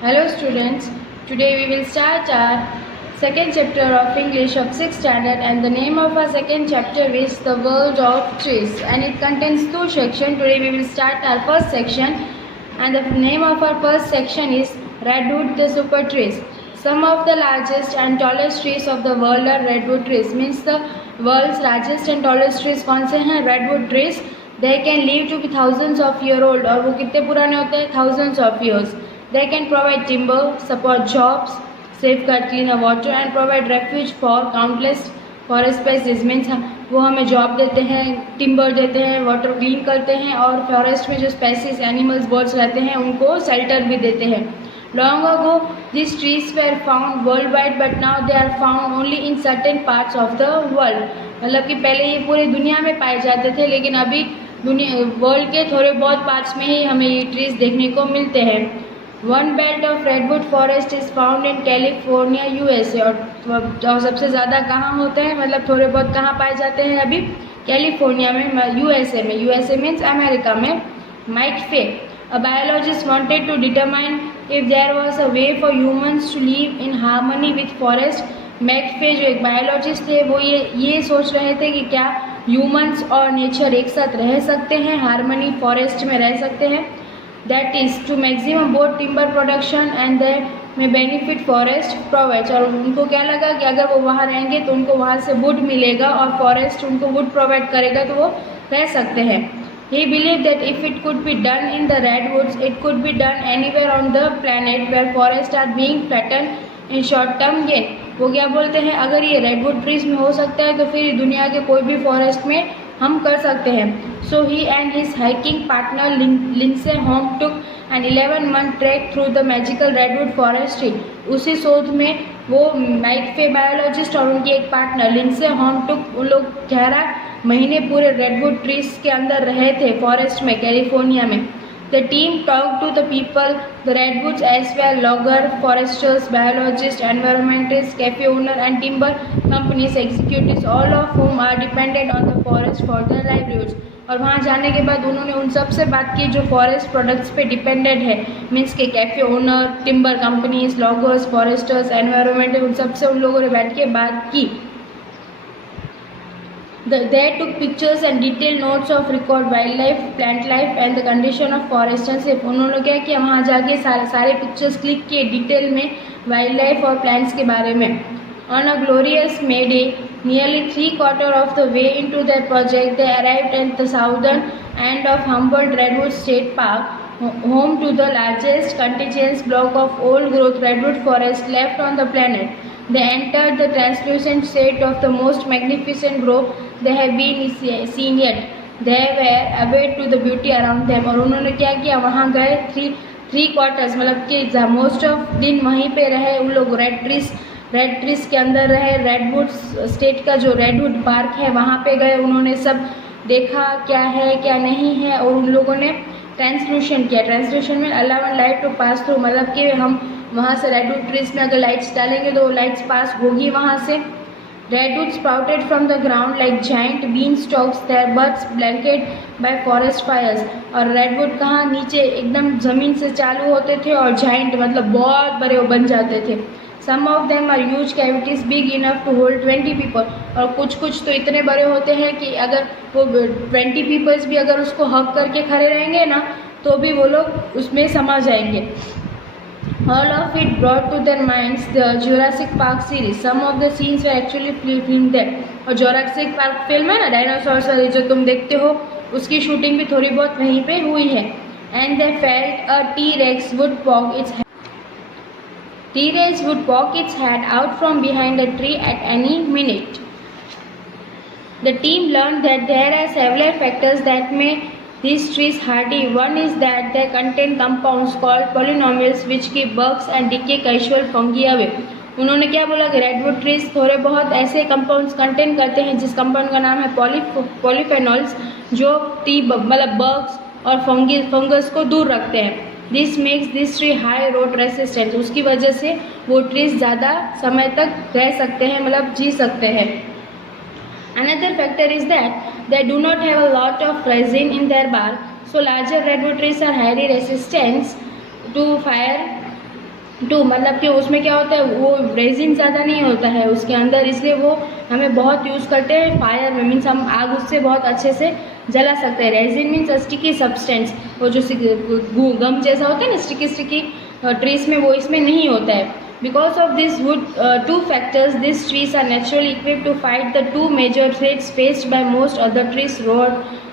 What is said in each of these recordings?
Hello students, today we will start our second chapter of English of 6th standard, and the name of our second chapter is The World of Trees, and it contains two sections. Today we will start our first section, and the name of our first section is Redwood the Super Trees. Some of the largest and tallest trees of the world are redwood trees. Means the world's largest and tallest trees कौन से हैं? Redwood trees. They can live to be thousands of year old. और वो कितने पुराने होते हैं? Thousands of years. They can provide timber, support jobs, safeguard cleaner water and provide refuge for countless forest species. Means वो हमें job देते हैं, टिम्बर देते हैं, वाटर क्लीन करते हैं और फॉरेस्ट में जो स्पेसीज एनिमल्स बर्ड्स रहते हैं उनको शेल्टर भी देते हैं. Long ago, these trees were found worldwide, but now they are found only in certain parts of the world. मतलब कि पहले ये पूरी दुनिया में पाए जाते थे, लेकिन अभी दुनिया वर्ल्ड के थोड़े बहुत पार्ट्स में ही हमें ये ट्रीज देखने को मिलते हैं. One belt of redwood forest is found in California USA. और सबसे ज़्यादा कहाँ होते हैं, मतलब थोड़े बहुत कहाँ पाए जाते हैं अभी? कैलिफोर्निया में, यूएसए में. यूएसए मीन्स अमेरिका में. माइक फे, a biologist wanted to determine if there was a way for humans to live in harmony with forest. मैकफे जो एक बायोलॉजिस्ट थे वो ये सोच रहे थे कि क्या ह्यूमंस और नेचर एक साथ रह सकते हैं, हार्मनी फॉरेस्ट में रह सकते हैं. That is to maximum both timber production and that में बेनिफिट फॉरेस्ट प्रोवाइड्स. और उनको क्या लगा कि अगर वो वहाँ रहेंगे तो उनको वहाँ से वुड मिलेगा और फॉरेस्ट उनको वुड प्रोवाइड करेगा तो वो रह सकते हैं. He believed that if it could be done in the redwoods, it could be done anywhere on the planet where forests are being flattened in short-term gain. वो क्या बोलते हैं, अगर ये रेडवुड ट्रीज में हो सकता है तो फिर दुनिया के कोई भी फॉरेस्ट में हम कर सकते हैं. So he and his hiking partner Lindsay Holm took an 11-month trek through the magical redwood forest. उसी शोध में वो माइकफे बायोलॉजिस्ट और उनकी एक पार्टनर लिंडसे होम टुक, उन लोग 11 महीने पूरे रेडवुड ट्रीज के अंदर रहे थे फॉरेस्ट में, कैलिफोर्निया में. The team talk to the people the redwoods as well, logger, foresters, biologist, environmentalist, cafe owner and timber companies executives, all of whom are dependent on the forest for their livelihoods. और वहाँ जाने के बाद उन्होंने उन सब से बात की जो फॉरेस्ट प्रोडक्ट्स पे डिपेंडेंट है. मीन्स के cafe owner, timber companies, loggers, Forester's, environment, उन सब से उन लोगों ने बैठ के बात की. They took pictures and detailed notes of record wildlife, plant life and the condition of forest. and सिर्फ उन्होंने क्या किया, वहाँ जाके सारे पिक्चर्स क्लिक किए डिटेल में वाइल्ड लाइफ और प्लांट्स के बारे में. On a glorious May day, nearly 3/4 of the way into their project, they arrived at the southern end of Humboldt Redwood State Park, home to the largest contiguous block of old-growth redwood forest left on the planet. They entered the translucent state of the most magnificent grove they have been seen yet. They were awed to the beauty around them. और उन्होंने क्या किया, वहाँ गए, three quarters मतलब कि most of दिन वहीं पे रहे उन लोग. रेड ट्रीज के अंदर रहे. रेडवुड स्टेट का जो रेडवुड पार्क है वहाँ पे गए, उन्होंने सब देखा क्या है क्या नहीं है. और उन लोगों ने ट्रांसल्यूशन किया. ट्रांसल्यूशन में allow light to pass through, मतलब कि हम वहाँ से रेडवुड ट्रीज में अगर लाइट्स डालेंगे तो लाइट्स पास होगी वहाँ से. Redwood sprouted from the ground like giant bean stalks, their birds blanked by forest fires. और रेडवुड कहाँ नीचे एकदम ज़मीन से चालू होते थे और जाइंट मतलब बहुत बड़े वो बन जाते थे. Some of them are huge cavities big enough to hold 20 people. और कुछ तो इतने बड़े होते हैं कि अगर वो 20 पीपल्स भी अगर उसको हक करके खड़े रहेंगे ना तो भी वो लोग उसमें समा जाएंगे. All of it brought to their minds the Jurassic Park series. Some of the scenes were actually filmed there. और Jurassic Park फिल्म है ना, डायनासोर्स वाली जो तुम देखते हो, उसकी शूटिंग भी थोड़ी बहुत वहीं पे हुई है. And they felt a T-Rex would poke its head out from behind a tree at any minute. The team learned that there are several factors that make these trees hardy. One is that they contain compounds called polynomials which keep bugs and decay casual fungi away. उन्होंने क्या बोला कि redwood trees थोड़े बहुत ऐसे compounds contain करते हैं जिस कंपाउंड का नाम है पॉलीफेनॉल्स, जो मतलब बग्स और फंगस को दूर रखते हैं. This makes this tree high rot resistant. उसकी वजह से वो ट्रीज ज़्यादा समय तक रह सकते हैं, मतलब जी सकते हैं. Another factor is that they do not have a lot of resin in their bark, so larger redwood trees are highly resistant to fire too मतलब कि उसमें क्या होता है, वो रेजिन ज़्यादा नहीं होता है उसके अंदर, इसलिए वो हमें बहुत यूज़ करते हैं फायर में, मीन्स हम आग उससे बहुत अच्छे से जला सकते हैं। रेजिन मीन्स स्टिकी सब्सटेंस, वो जो गम जैसा होता है ना स्टिकी ट्रीज में, वो इसमें नहीं होता है। Because of this would two factors this trees are naturally equipped to fight the two major threats faced by most other trees,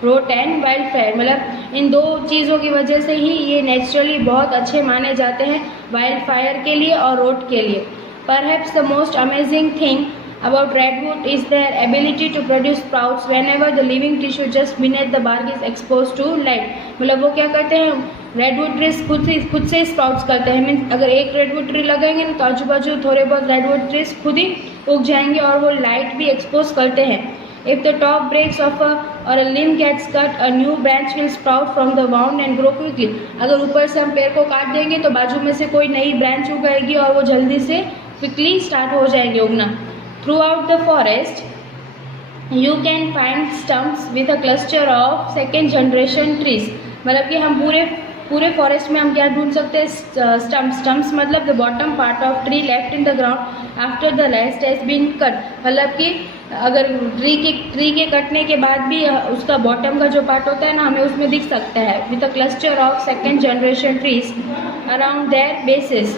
rot and wild fire. मतलब इन दो चीज़ों की वजह से ही ये नेचुरली बहुत अच्छे माने जाते हैं वाइल्ड फायर के लिए और रोट के लिए। Perhaps the most amazing thing about redwood is their ability to produce sprouts whenever the living tissue just beneath the bark is exposed to light। मतलब वो क्या करते हैं, रेडवुड ट्रीज खुद से स्प्राउट्स करते हैं। मीन्स अगर एक रेडवुड ट्री लगाएंगे ना तो आजू बाजू थोड़े बहुत रेडवुड ट्रीज खुद ही उग जाएंगे और वो लाइट भी एक्सपोज करते हैं। If the top breaks off or a limb gets cut, a new branch will sprout from the wound and grow quickly। अगर ऊपर से हम पेड़ को काट देंगे तो बाजू में से कोई नई ब्रांच उगाएगी और वो जल्दी से क्विकली स्टार्ट हो जाएंगे उगना। Throughout the forest, you can find stumps with a cluster of second generation trees। मतलब कि हम पूरे फॉरेस्ट में हम क्या ढूंढ सकते हैं, स्टम्प्स मतलब the bottom part of tree left in the ground after the last has been cut. मतलब कि अगर ट्री के कटने के बाद भी उसका बॉटम का जो पार्ट होता है ना, हमें उसमें दिख सकता है। With a cluster of second generation trees around their bases.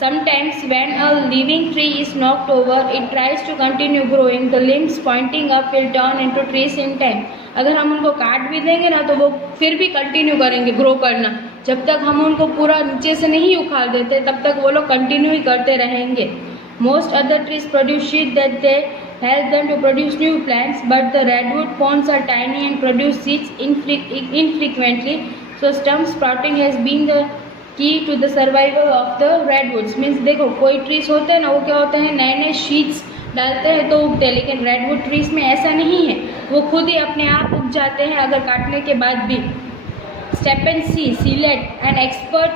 Sometimes when a living tree is knocked over, it tries to continue growing. The limbs pointing up will turn into trees in time। अगर हम उनको काट भी देंगे ना तो वो फिर भी कंटिन्यू करेंगे ग्रो करना। जब तक हम उनको पूरा नीचे से नहीं उखाड़ देते तब तक वो लोग कंटिन्यू ही करते रहेंगे। Most other trees produce sheath that they help them to produce new plants, but the redwood cones are tiny and produce seeds infrequently. So stump sprouting has been the key to the survival of the redwoods. Means देखो कोई trees होते हैं ना, वो क्या होते हैं नए शीट्स डालते हैं तो उगते हैं, लेकिन रेडवुड ट्रीज में ऐसा नहीं है, वो खुद ही अपने आप उग जाते हैं अगर काटने के बाद भी। Stephen C. Seelett, an expert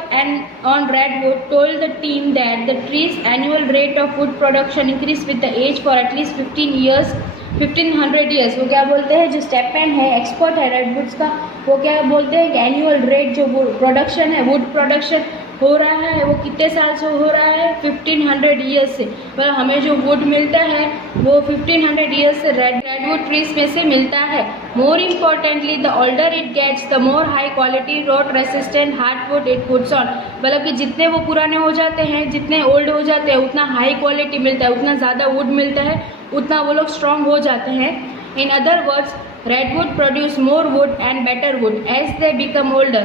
on redwood, told the team that the tree's annual rate of wood production increased with the age for at least 1500 years। वो क्या बोलते हैं, जो स्टेपन है एक्सपर्ट है रेडवुड्स का, वो क्या बोलते हैं कि एनुअल रेट जो प्रोडक्शन है, वुड प्रोडक्शन हो रहा है वो कितने साल से हो रहा है, 1500 ईयर्स से। मतलब हमें जो वुड मिलता है वो 1500 ईयर्स से रेडवुड ट्रीज में से मिलता है। More importantly the older it gets the more high quality rot resistant hardwood it puts on. मतलब कि जितने वो पुराने हो जाते हैं, जितने ओल्ड हो जाते हैं, उतना हाई क्वालिटी मिलता है, उतना ज़्यादा वुड मिलता है, उतना वो लोग स्ट्रॉन्ग हो जाते हैं। In other words redwood produce more wood and better wood as they become older।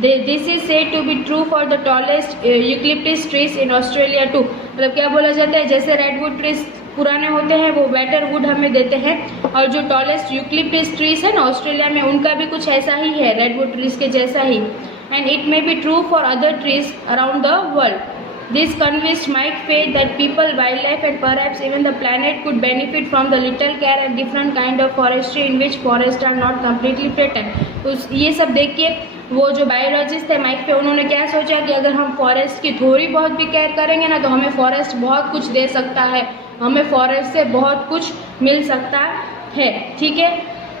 This is said to be true for the tallest eucalyptus trees in Australia too। मतलब क्या बोला जाता है, जैसे रेडवुड ट्रीज पुराने होते हैं वो बेटर वुड हमें देते हैं, और जो टॉलेस्ट यूक्लिप्टस ट्रीज है ना ऑस्ट्रेलिया में, उनका भी कुछ ऐसा ही है रेडवुड ट्रीज के जैसा ही। And it may be true for other trees around the world. This convinced might faith that people, wildlife and perhaps even the planet could benefit from the little care and different kind of forestry in which forests are not completely threatened। तो ये सब देख के वो जो biologist थे mic पे, उन्होंने क्या सोचा कि अगर हम फॉरेस्ट की थोड़ी बहुत भी केयर करेंगे ना तो हमें फॉरेस्ट बहुत कुछ दे सकता है, हमें फॉरेस्ट से बहुत कुछ मिल सकता है। ठीक है,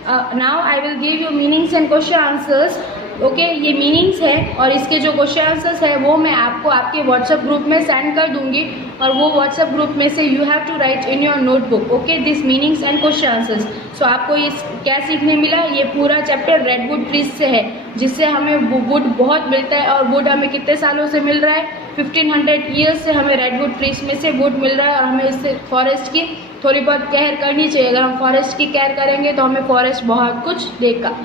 now I will give you meanings and question answers. Okay, ये मीनिंग्स है और इसके जो क्वेश्चन आंसर्स है वो मैं आपको आपके व्हाट्सएप ग्रुप में सेंड कर दूंगी, और वो व्हाट्सएप ग्रुप में से you have to write in your notebook okay this meanings and question answers. So आपको ये क्या सीखने मिला, ये पूरा चैप्टर रेडवुड ट्रीज से है, जिससे हमें वुड बहुत मिलता है। और वुड हमें कितने सालों से मिल रहा है, 1500 ईयर्स से हमें रेडवुड ट्रीज में से वुड मिल रहा है, और हमें इससे फॉरेस्ट की थोड़ी बहुत केयर करनी चाहिए। अगर हम फॉरेस्ट की केयर करेंगे तो हमें फॉरेस्ट बहुत कुछ देगा।